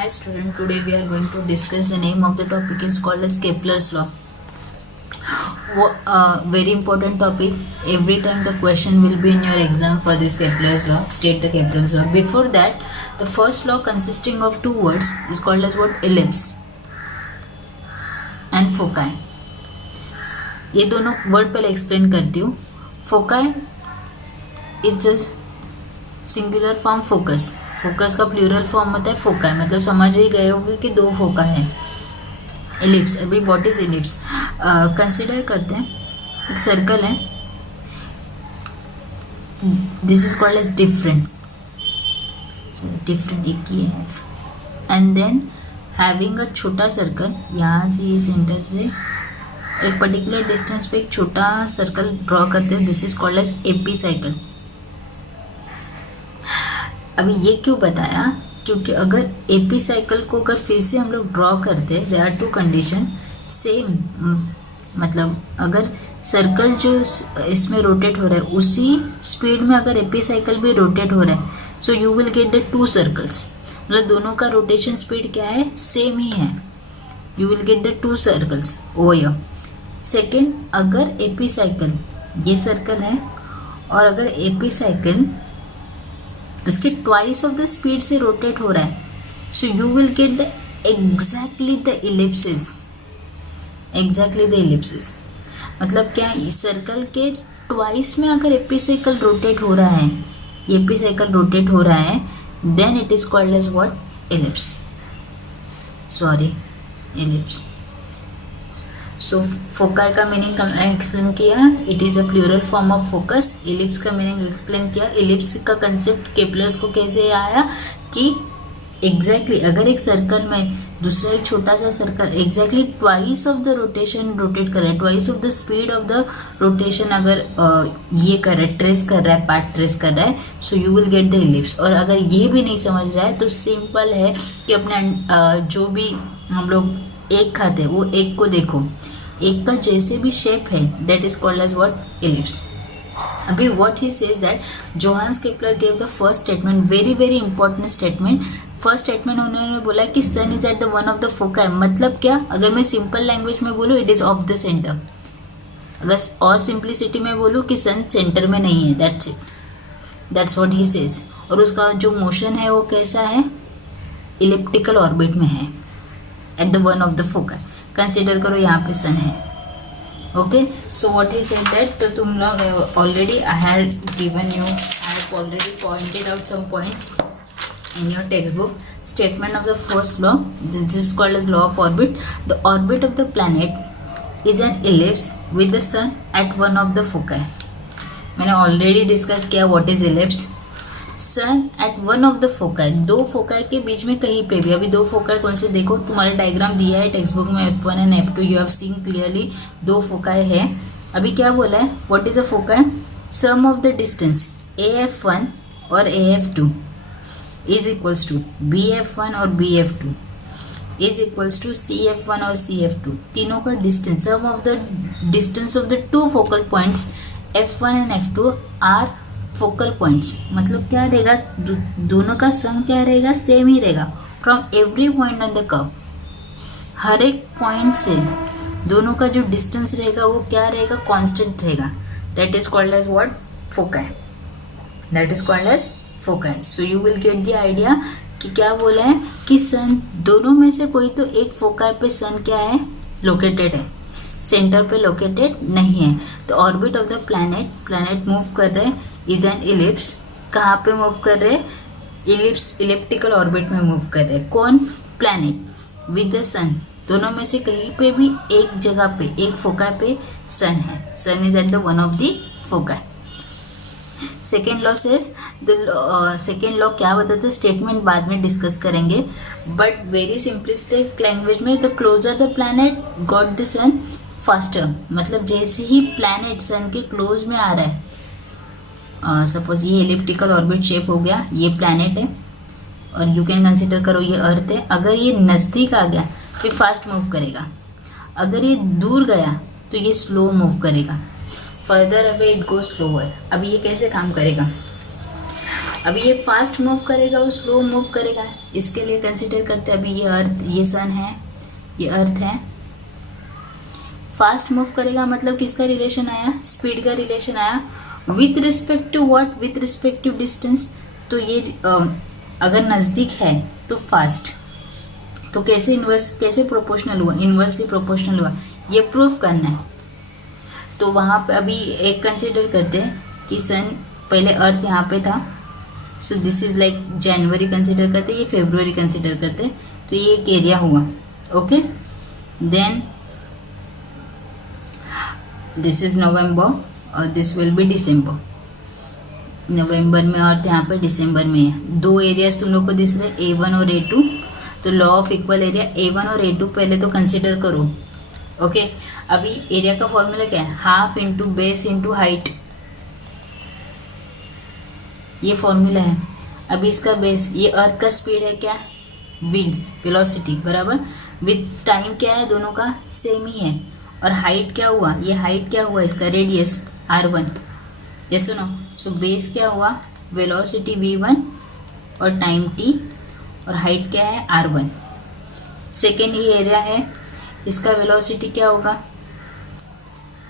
Hi student, today we are going to discuss the name of the topic is called as Kepler's law. Very important topic. Every time the question will be in your exam for this Kepler's law. State the Kepler's law. Before that, the first law consisting of two words is called as what? Ellipse and foci. ये दोनों word पहले explain करती हूँ. Foci it's just singular form focus. Focus का plural form होता है foci. मतलब समझ ही गए होंगे कि दो फोका है. एलिप्स, अभी व्हाट इज एलिप्स कंसिडर करते हैं. एक सर्कल है, this is called as different. So different एक ही है. एंड देन हैविंग अ छोटा सर्कल, यहाँ से सेंटर से एक पर्टिकुलर डिस्टेंस पे एक छोटा सर्कल ड्रॉ करते हैं. This is called as epicycle. अभी ये क्यों बताया? क्योंकि अगर एपीसाइकल को अगर फिर से हम लोग ड्रॉ करते हैं, there are two condition same. मतलब अगर सर्कल जो इसमें रोटेट हो रहा है उसी स्पीड में अगर एपीसाइकल भी रोटेट हो रहा है, सो you will get the two circles. मतलब दोनों का रोटेशन स्पीड क्या है? सेम ही है. You will get the two circles over here. Second, अगर एपीसाइकल ये सर्कल है और अगर एपीसाइकल उसके ट्वाइस ऑफ द स्पीड से रोटेट हो रहा है, सो you will get the exactly the ellipsis. Exactly the ellipsis मतलब क्या? इस सर्कल के ट्वाइस में अगर एपीसाइकल रोटेट हो रहा है, एपीसाइकल रोटेट हो रहा है, then it is called as what? Ellipse. Sorry, ellipse. So foci का मीनिंग एक्सप्लेन किया. It is a plural form of focus. Ellipse का मीनिंग एक्सप्लेन किया. इलिप्स का कंसेप्ट केपलर्स को कैसे आया कि एग्जैक्टली अगर एक सर्कल में दूसरा एक छोटा सा circle exactly twice of the rotation rotate कर रहा है, twice of the speed of the rotation अगर ये कर रहा है, ट्रेस कर रहा है, पार्ट ट्रेस कर रहा है, सो you will get the ellipse. और अगर ये भी नहीं समझ रहा है तो सिंपल है कि अपने जो भी हम लोग एक खाते हैं वो एक को देखो. एक का जैसे भी शेप है, that is called as what? Ellipse. अभी what he says that Johannes Kepler gave the first statement, very very important statement. First statement उन्होंने बोला कि sun is at the one of the foci. मतलब क्या? अगर मैं simple language में बोलूँ, it is of the centre. अगर और सिंप्लिसिटी में बोलूँ कि सन सेंटर में नहीं है, that's it. That's what he says. और उसका जो मोशन है वो कैसा है? इलिप्टिकल ऑर्बिट में है at the one of the foci. Consider करो यहाँ पे सन है. Okay, so what he said that, तो तुम लोग already I had given you, I have already pointed out some points in your textbook. Statement of the first law, this is called as law of orbit. The orbit of the planet is an ellipse with the sun at one of the foci. मैंने already discuss किया what is ellipse. Sun at one of the foci, दो foci के बीच में कहीं पे भी. अभी दो फोकाई कौन से देखो, तुम्हारा डायग्राम दिया है टेक्स्ट बुक में, F1 and F2. You have seen clearly दो फोकाई है. अभी क्या बोला है? What is a foci? Sum of the distance AF1 और AF2 is equals to BF1 और BF2 is equals to CF1 और CF2. तीनों का distance, sum of the distance of the two focal points F1 and F2 are focal points. मतलब क्या रहेगा? दोनों का सम क्या रहेगा? सेम ही रहेगा. From every point on the curve, हर एक पॉइंट से दोनों का जो डिस्टेंस रहेगा वो क्या रहेगा? कांस्टेंट रहेगा. That is called as what? Foci. That is called as foci. So you will get the idea कि क्या बोला है कि सन, दोनों में से कोई तो एक फोकाई पे सन क्या है? लोकेटेड है. सेंटर पे लोकेटेड नहीं है. तो orbit of the planet move कर रहे हैं इज एन इलिप्स. कहाँ पे मूव कर रहे हैं? इलिप्स, इलिप्टिकल ऑर्बिट में मूव कर रहे हैं. कौन? प्लैनेट विद द सन. दोनों में से कहीं पे भी एक जगह पे, एक फोकाई पे सन है. Sun is at the one of the foci. Second law says, second law क्या बताते हैं? स्टेटमेंट बाद में डिस्कस करेंगे, बट वेरी सिंपलिस्टिक लैंग्वेज में, the closer the planet got the sun faster. मतलब जैसे ही प्लैनेट सन के क्लोज में आ रहा है, सपोज ये एलिप्टिकल ऑर्बिट शेप हो गया, ये प्लैनेट है और यू कैन कंसिडर करो ये अर्थ है. अगर ये नज़दीक आ गया तो फास्ट मूव करेगा. अगर ये दूर गया तो ये स्लो मूव करेगा. Further away it goes slower. अब ये कैसे काम करेगा? अभी ये फास्ट मूव करेगा और स्लो मूव करेगा, इसके लिए कंसिडर करते हैं अभी ये अर्थ, ये सन है, ये अर्थ है। फास्ट मूव करेगा मतलब किसका रिलेशन आया, स्पीड का रिलेशन आया। With respect to what, with respect to distance. तो ये अगर नज़दीक है तो फास्ट, तो कैसे इन्वर्स, कैसे प्रोपोर्शनल हुआ, इन्वर्सली प्रोपोर्शनल हुआ, ये प्रूफ करना है। तो वहाँ पे अभी एक कंसिडर करते हैं कि सन, पहले अर्थ यहाँ पे था, so this is like January consider करते, ये फेब्रुवरी कंसिडर करते, तो ये एक एरिया हुआ। Okay, then this is November और this will be December. November में अर्थ यहाँ पे, दिसंबर में है। दो एरियाज तुम लोग को दिख रहे, A1 और A2। तो law of equal area A1 और A2 पहले तो कंसिडर करो। ओके, अभी एरिया का फॉर्मूला क्या है, half into base into height, ये फॉर्मूला है। अभी इसका बेस, ये अर्थ का स्पीड है क्या, v, वेलोसिटी बराबर, विथ टाइम क्या है, दोनों का सेम ही है। और हाइट क्या हुआ, ये हाइट क्या हुआ, इसका रेडियस r1। ये सुनो, सो बेस क्या हुआ, वेलोसिटी v1 और टाइम t, और हाइट क्या है r1। सेकेंड ही एरिया है, इसका वेलोसिटी क्या होगा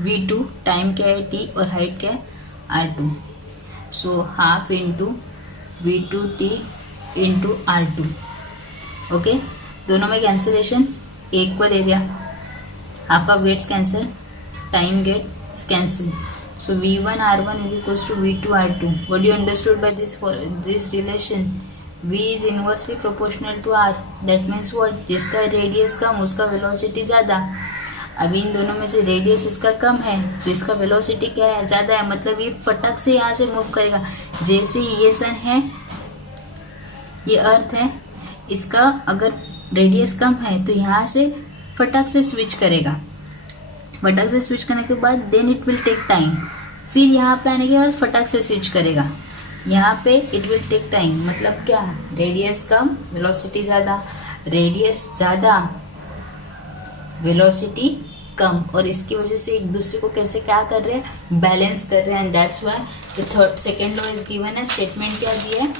v2, टाइम क्या है t, और हाइट क्या है r2। So half into v2t into r2। Okay, दोनों में cancellation, equal area, half of gets cancel, time gets cancel. So v1 r1 is equals to v2 r2. What you understood by this, for this relation, v is inversely proportional to r. That means what, जिसका radius कम उसका velocity ज़्यादा। अभी इन दोनों में से radius इसका कम है तो इसका वेलोसिटी क्या है, ज़्यादा है, मतलब ये फटक से यहाँ से मूव करेगा। जैसे ये सन है, ये अर्थ है, इसका अगर रेडियस कम है तो यहाँ से फटक से स्विच करेगा। फटक से स्विच करने के बाद then it will take time, फिर यहाँ पे आने के बाद फटक से स्विच करेगा। यहाँ पे इट विल टेक टाइम मतलब क्या, रेडियस कम वेलोसिटी ज़्यादा, रेडियस ज़्यादा वेलोसिटी कम, और इसकी वजह से एक दूसरे को कैसे क्या कर रहे हैं, बैलेंस कर रहे हैं। And that's why the third second law is given है। स्टेटमेंट क्या दिया है,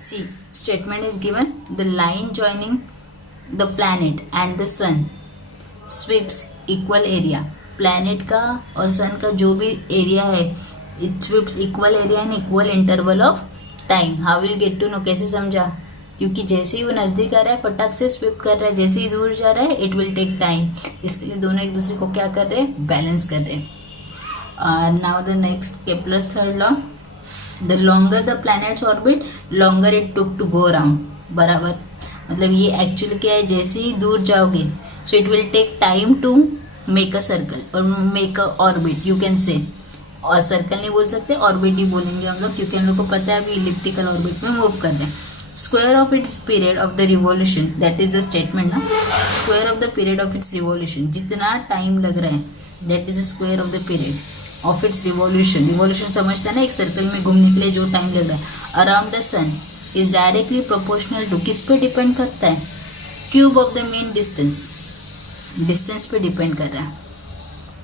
see statement is given, the line joining the planet and the sun sweeps equal area. Planet का और सन का जो भी एरिया है, it sweeps equal area in equal interval of time. How will get to know, कैसे समझा, क्योंकि जैसे ही वो नज़दीक आ रहा है फटाक से स्वीप कर रहा है, जैसे ही दूर जा रहा है इट विल टेक टाइम। इसके लिए दोनों एक दूसरे को क्या कर रहे हैं, बैलेंस कर रहे हैं। Now the next Kepler's third law, the longer the planet's orbit longer it took to go around. बराबर, मतलब ये एक्चुअली क्या है, जैसे ही दूर जाओगे so it will take time to make a circle or make a orbit, you can say। और circle नहीं बोल सकते, ऑर्बिट ही बोलेंगे हम लोग, क्योंकि हम लोग को पता है अभी इलिप्टिकल ऑर्बिट में मूव कर रहे हैं। Square of its period of the revolution, that is the statement ना, square of the period of its revolution, जितना टाइम लग रहा है that is the square of the period of its revolution. Revolution समझते हैं ना, एक सर्कल में घूमने के लिए जो टाइम लग रहा है around the sun is directly proportional to, किस पे डिपेंड करता है, cube of the mean distance, distance पे डिपेंड कर रहा है,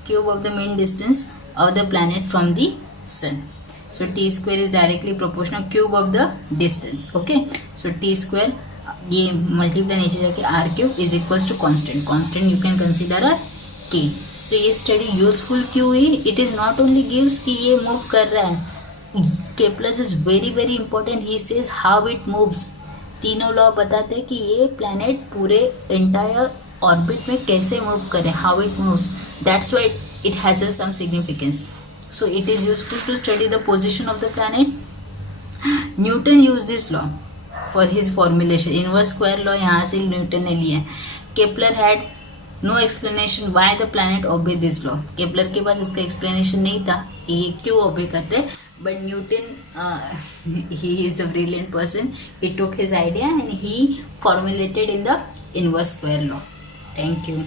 cube of the mean distance of the planet from the sun. So T square is directly proportional cube of the distance. Okay, so T square ये multiply नीचे जाके R cube is equals to constant, constant you can consider a K. तो ये study useful क्यों हुई, it is not only gives कि ये move कर रहा है, Kepler is very very important, he says how it moves. तीनों लॉ बताते हैं कि ये प्लैनेट पूरे एंटायर ऑर्बिट में कैसे मूव करे, how it moves, that's why it has some significance. So it is useful to study the position of the planet. Newton use this law for his formulation, inverse square law यहाँ से Newton ने लिया है। Kepler had no explanation why the planet obey this law, Kepler के पास इसका explanation नहीं था कि ये क्यों ओबे करते, but Newton he is a brilliant person, he took his idea and he formulated in the inverse square law. Thank you.